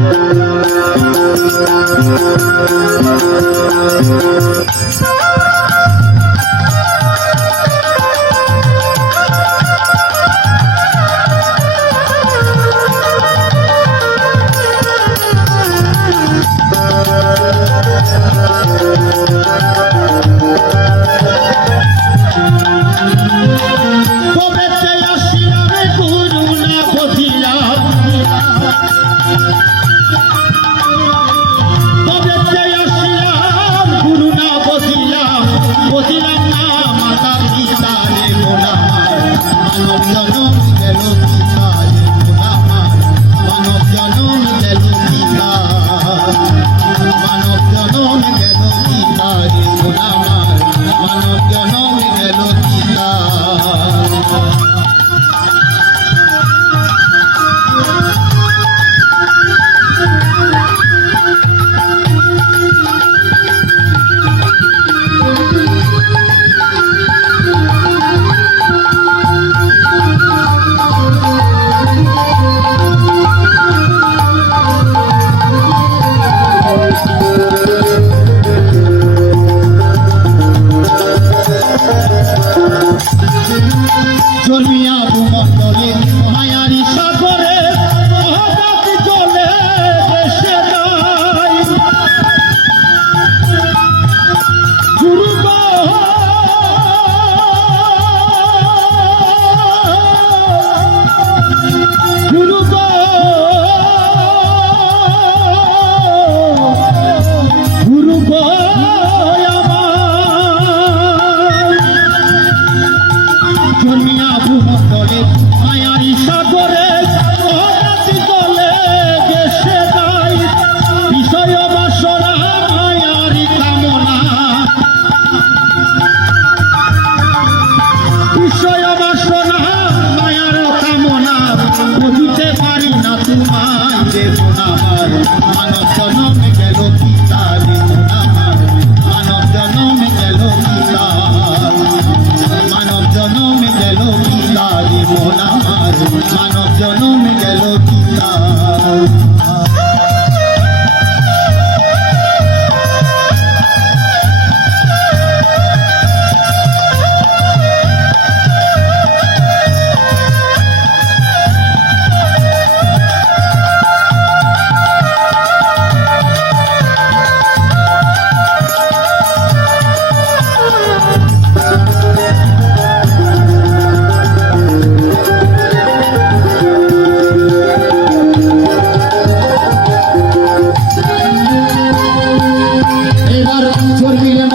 Thank you. আমার মানব জনমে দেব না মানব জনম গেল পিতার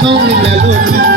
তুমি মেলোডি